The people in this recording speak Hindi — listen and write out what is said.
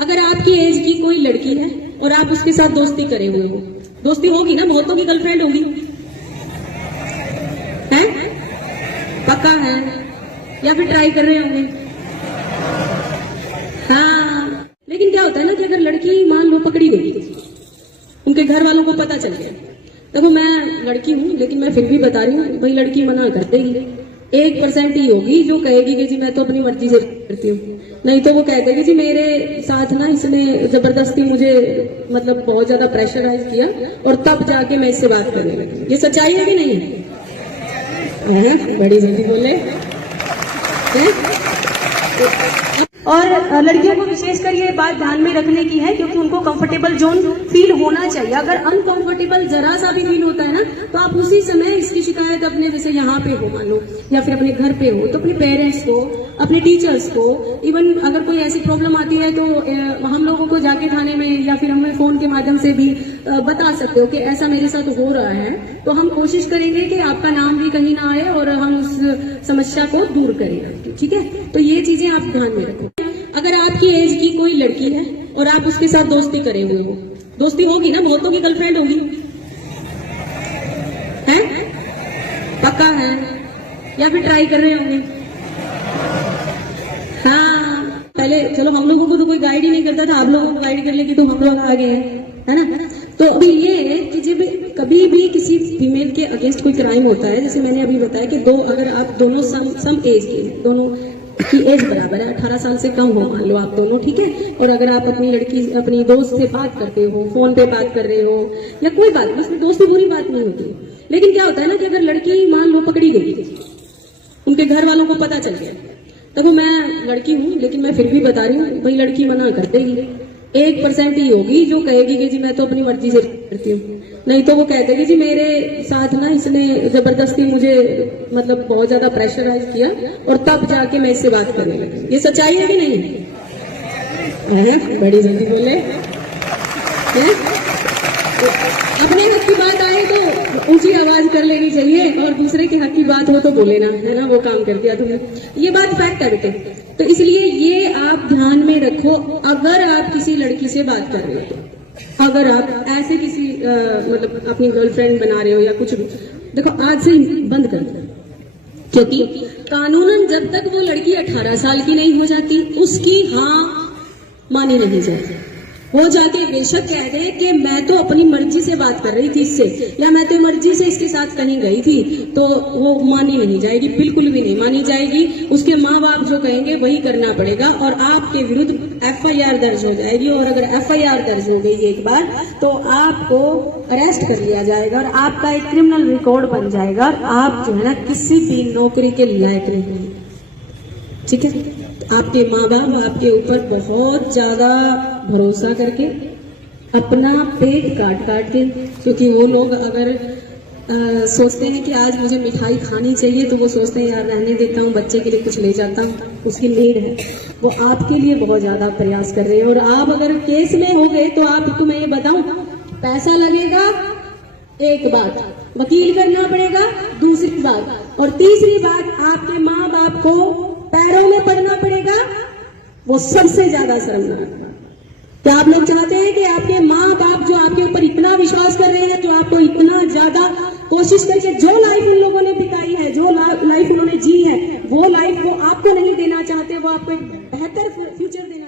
अगर आपकी एज की कोई लड़की है और आप उसके साथ दोस्ती करे हुए हो, दोस्ती होगी ना, बहुतों की गर्लफ्रेंड होगी, है पक्का है या फिर ट्राई कर रहे होंगे? हाँ, लेकिन क्या होता है ना कि अगर लड़की मान लो पकड़ी गई, उनके घर वालों को पता चल गया, देखो मैं लड़की हूँ लेकिन मैं फिर भी बता रही हूँ, भाई लड़की मना कर देगी, 1% ही होगी जो कहेगी कि जी मैं तो अपनी मर्जी से करती हूँ, नहीं तो वो कह देगी जी मेरे साथ ना इसने जबरदस्ती मुझे मतलब बहुत ज्यादा प्रेशराइज किया और तब जाके मैं इससे बात करने लगी। ये सच्चाई है कि नहीं है? बड़ी जल्दी बोले है? और लड़कियों को विशेषकर ये बात ध्यान में रखने की है क्योंकि उनको कंफर्टेबल जोन फील होना चाहिए। अगर अनकंफर्टेबल जरा सा भी फील होता है ना तो आप उसी समय इसकी शिकायत अपने जैसे यहाँ पे हो मान लो या फिर अपने घर पे हो तो अपने पेरेंट्स को, अपने टीचर्स को, इवन अगर कोई ऐसी प्रॉब्लम आती है तो हम लोगों को जाके थाने में या फिर हमें फोन के माध्यम से भी बता सकते हो कि ऐसा मेरे साथ हो रहा है, तो हम कोशिश करेंगे कि आपका नाम भी कहीं ना आए और हम उस समस्या को दूर करें। ठीक है, तो ये चीजें आप ध्यान में रखो। अगर आपकी एज की कोई लड़की है और आप उसके साथ दोस्ती करे हुए हो, दोस्ती होगी ना, बहुतों की गर्लफ्रेंड होगी, है पक्का है या फिर ट्राई कर रहे होंगे? हाँ, पहले चलो हम लोगों को तो कोई गाइड ही नहीं करता था, आप लोगों को गाइड करने की तो हम लोग आगे हैं, है ना। तो अभी ये कि जब कभी भी किसी फीमेल के अगेंस्ट कोई क्राइम होता है, जैसे मैंने अभी बताया कि अगर आप दोनों सम एज के, दोनों की एज बराबर है, 18 साल से कम हो मान लो आप दोनों, ठीक है, और अगर आप अपनी लड़की अपनी दोस्त से बात करते हो, फोन पे बात कर रहे हो या कोई बात, उसमें दोस्ती बुरी बात नहीं होती, लेकिन क्या होता है ना कि अगर लड़की मान लो पकड़ी गई, उनके घर वालों को पता चल गया, देखो मैं लड़की हूँ लेकिन मैं फिर भी बता रही हूँ, भाई लड़की मना कर देगी, 1% ही होगी जो कहेगी कि जी मैं तो अपनी मर्जी से करती हूँ, नहीं तो वो कह देगी जी मेरे साथ ना इसने जबरदस्ती मुझे मतलब बहुत ज्यादा प्रेशराइज किया और तब जाके मैं इससे बात करने लगी। ये सच्चाई है कि नहीं है? बड़ी जल्दी बोले है? तो अपने हक की बात आए तो ऊंची आवाज कर लेनी चाहिए और दूसरे के हक की बात हो तो बोले ना, है ना, वो काम कर दिया तुमने, ये बात फैक्ट है बेटे। तो इसलिए ये आप ध्यान में रखो, अगर आप किसी लड़की से बात कर रहे हो, अगर आप ऐसे किसी मतलब अपनी गर्लफ्रेंड बना रहे हो या कुछ भी, देखो आज से बंद कर दो, क्योंकि कानूनन जब तक वो लड़की 18 साल की नहीं हो जाती उसकी हाँ मानी नहीं जाएगी। वो जाके बेशक कह दे कि मैं तो अपनी मर्जी से बात कर रही थी इससे, या मैं तो मर्जी से इसके साथ कहीं गई थी, तो वो मानी नहीं जाएगी, बिल्कुल भी नहीं मानी जाएगी। उसके माँ बाप जो कहेंगे वही करना पड़ेगा और आपके विरुद्ध FIR दर्ज हो जाएगी, और अगर FIR दर्ज हो गई एक बार तो आपको अरेस्ट कर लिया जाएगा और आपका एक क्रिमिनल रिकॉर्ड बन जाएगा और आप जो है ना किसी भी नौकरी के लायक नहीं, ठीक है। आपके माँ बाप आपके ऊपर बहुत ज्यादा भरोसा करके अपना पेट काट के, क्योंकि वो लोग अगर सोचते हैं कि आज मुझे मिठाई खानी चाहिए तो वो सोचते हैं यार रहने देता हूँ, बच्चे के लिए कुछ ले जाता हूँ, उसकी नीड है, वो आपके लिए बहुत ज्यादा प्रयास कर रहे हैं। और आप अगर केस में हो गए तो आप, तो मैं ये बताऊं, पैसा लगेगा एक बात, वकील करना पड़ेगा दूसरी बात, और तीसरी बात आपके माँ बाप को पैरों में पड़ना पड़ेगा, वो सबसे ज्यादा शर्मनाक। क्या आप लोग चाहते हैं कि आपके माँ बाप जो आपके ऊपर इतना विश्वास कर रहे हैं, जो आपको इतना ज्यादा कोशिश करके जो लाइफ उन लोगों ने बिताई है, जो लाइफ उन्होंने जी है, वो लाइफ वो आपको नहीं देना चाहते, वो आपको एक बेहतर फ्यूचर देना